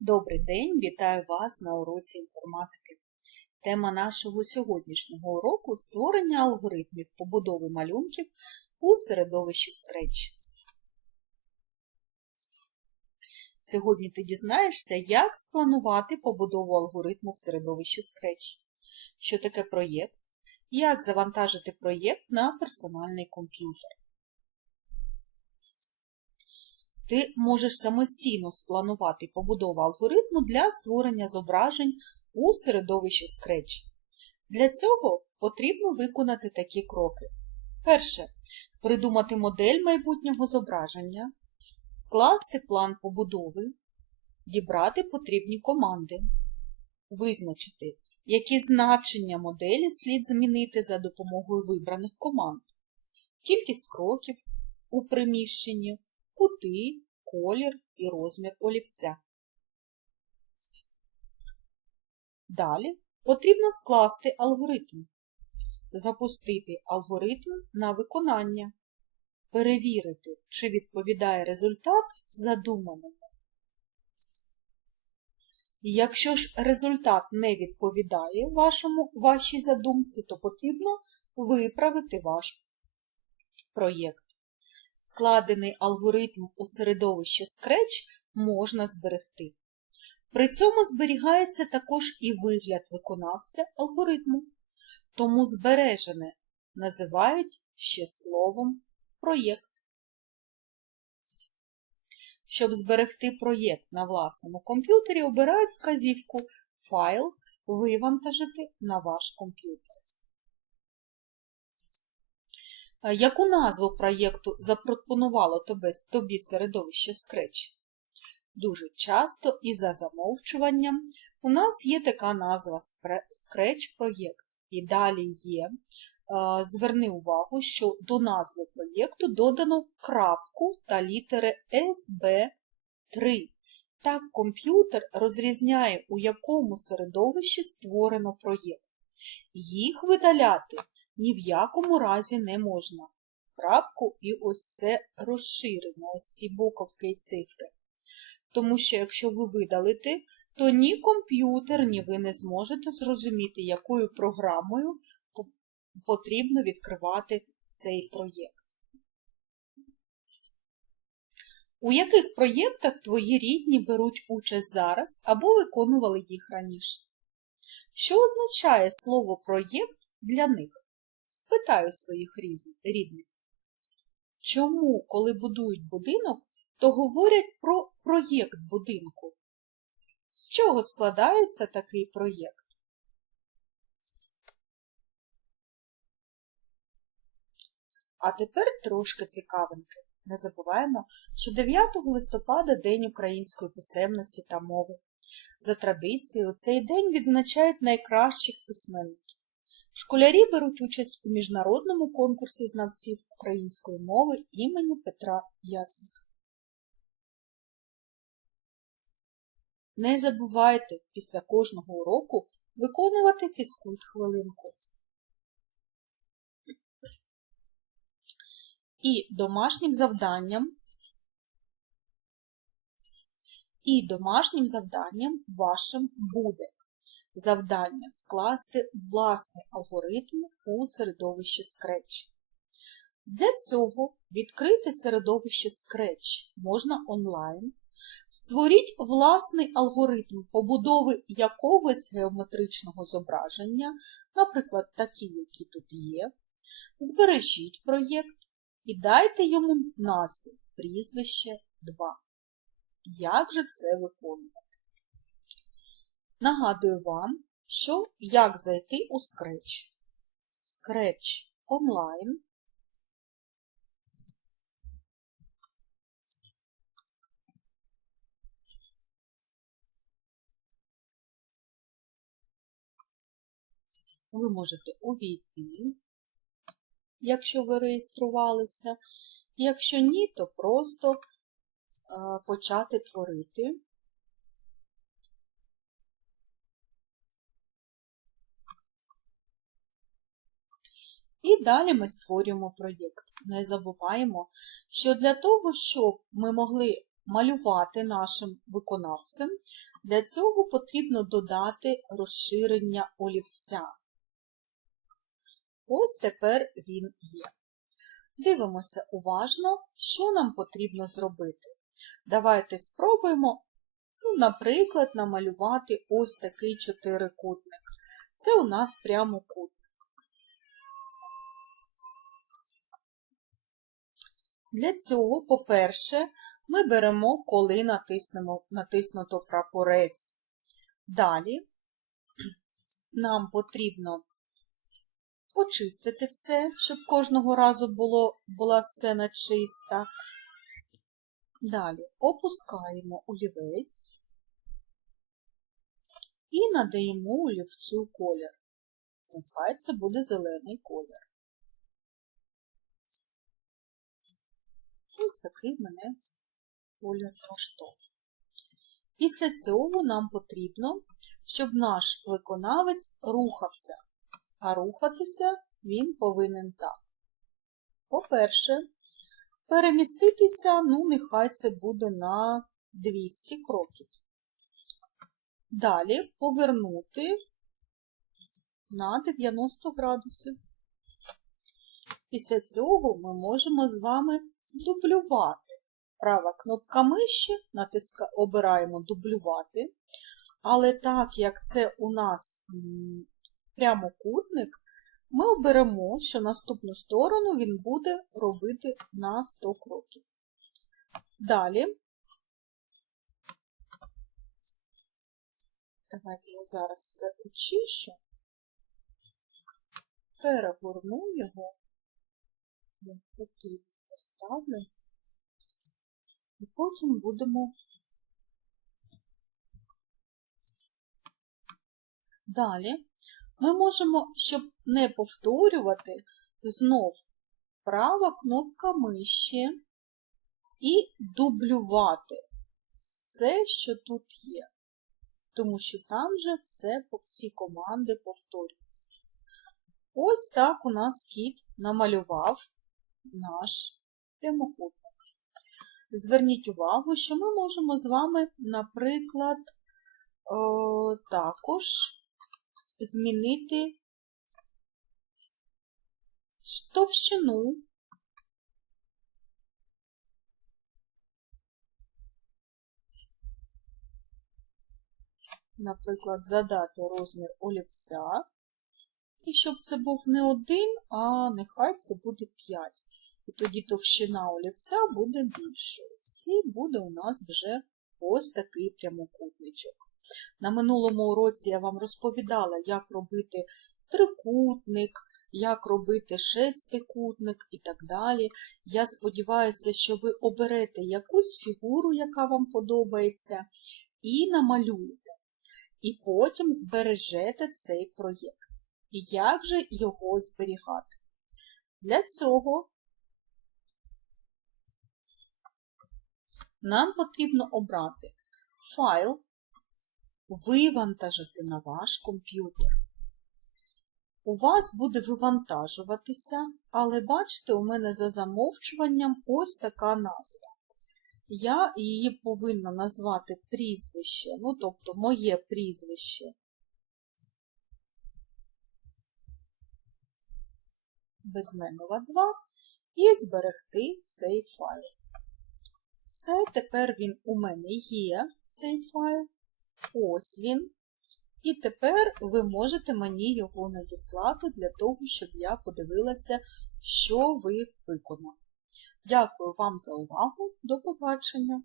Добрий день, вітаю вас на уроці інформатики. Тема нашого сьогоднішнього уроку створення алгоритмів побудови малюнків у середовищі Scratch. Сьогодні ти дізнаєшся, як спланувати побудову алгоритму в середовищі Scratch, що таке проєкт, як завантажити проєкт на персональний комп'ютер. Ти можеш самостійно спланувати побудову алгоритму для створення зображень у середовищі Scratch. Для цього потрібно виконати такі кроки. Перше. Придумати модель майбутнього зображення, скласти план побудови, дібрати потрібні команди, визначити, які значення моделі слід змінити за допомогою вибраних команд, кількість кроків у приміщенні, кути, колір і розмір олівця. Далі потрібно скласти алгоритм, запустити алгоритм на виконання, перевірити, чи відповідає результат задуманому. Якщо ж результат не відповідає вашому, вашій задумці, то потрібно виправити ваш проєкт. Складений алгоритм у середовищі Scratch можна зберегти. При цьому зберігається також і вигляд виконавця алгоритму, тому збережене називають ще словом проєкт. Щоб зберегти проєкт на власному комп'ютері, обирають вказівку Файл Вивантажити на ваш комп'ютер. Яку назву проєкту запропонувало тобі середовище Scratch? Дуже часто і за замовчуванням у нас є така назва Scratch проєкт. І далі є. Зверни увагу, що до назви проєкту додано крапку та літери SB3. Так комп'ютер розрізняє, у якому середовищі створено проєкт. Їх видаляти ні в якому разі не можна. Крапку і ось це розширення, ось ці буковки і цифри. Тому що якщо ви видалите, то ні комп'ютер, ні ви не зможете зрозуміти, якою програмою потрібно відкривати цей проєкт. У яких проєктах твої рідні беруть участь зараз або виконували їх раніше? Що означає слово проєкт для них? Спитаю своїх рідних. Чому, коли будують будинок, то говорять про проєкт будинку? З чого складається такий проєкт? А тепер трошки цікавинки. Не забуваємо, що 9 листопада День української писемності та мови. За традицією, цей день відзначають найкращих письменників. Школярі беруть участь у міжнародному конкурсі знавців української мови імені Петра Яцика. Не забувайте після кожного уроку виконувати фізкульт хвилинку. І домашнім завданням і домашнім завданням вашим буде завдання скласти власний алгоритм у середовищі Scratch. Для цього відкрити середовище Scratch можна онлайн. Створіть власний алгоритм побудови якогось геометричного зображення, наприклад, такі, які тут є. Збережіть проєкт і дайте йому назву прізвище 2. Як же це виконувати? Нагадую вам, що як зайти у Scratch. Scratch онлайн. Ви можете увійти, якщо ви реєструвалися. Якщо ні, то просто е, почати творити. І далі ми створюємо проєкт. Не забуваємо, що для того, щоб ми могли малювати нашим виконавцем, для цього потрібно додати розширення олівця. Ось тепер він є. Дивимося уважно, що нам потрібно зробити. Давайте спробуємо, ну, наприклад, намалювати ось такий чотирикутник. Це у нас прямокутник. Для цього, по-перше, ми беремо, коли натиснемо, натиснуто прапорець. Далі нам потрібно очистити все, щоб кожного разу було, була сцена чиста. Далі опускаємо олівець і надаємо олівцю колір. Нехай це буде зелений колір. Ось такий в мене колір влаштовує. Після цього нам потрібно, щоб наш виконавець рухався, а рухатися він повинен так. По-перше, переміститися, ну, нехай це буде на 200 кроків. Далі повернути на 90 градусів. Після цього ми можемо з вами дублювати. Права кнопка миші, натиска, обираємо дублювати. Але так як це у нас прямокутник, ми оберемо, що наступну сторону він буде робити на 100 кроків. Далі, давайте я зараз все очищу, перегорну його, як потрібно поставлю, і потім будемо далі. Ми можемо, щоб не повторювати, знов права кнопка миші і дублювати все, що тут є. Тому що там же все, ці команди повторюються. Ось так у нас кіт намалював наш прямокутник. Зверніть увагу, що ми можемо з вами, наприклад, також змінити товщину. Наприклад, задати розмір олівця, і щоб це був не один, а нехай це буде 5. І тоді товщина олівця буде більшою. І буде у нас вже ось такий прямокутничок. На минулому уроці я вам розповідала, як робити трикутник, як робити шестикутник і так далі. Я сподіваюся, що ви оберете якусь фігуру, яка вам подобається, і намалюєте. І потім збережете цей проєкт. І як же його зберігати? Для цього нам потрібно обрати файл, вивантажити на ваш комп'ютер. У вас буде вивантажуватися, але бачите, у мене за замовчуванням ось така назва. Я її повинна назвати прізвище, ну, тобто моє прізвище. Безменова 2 і зберегти цей файл. Все, тепер він у мене є, цей файл. Ось він. І тепер ви можете мені його надіслати для того, щоб я подивилася, що ви виконали. Дякую вам за увагу. До побачення!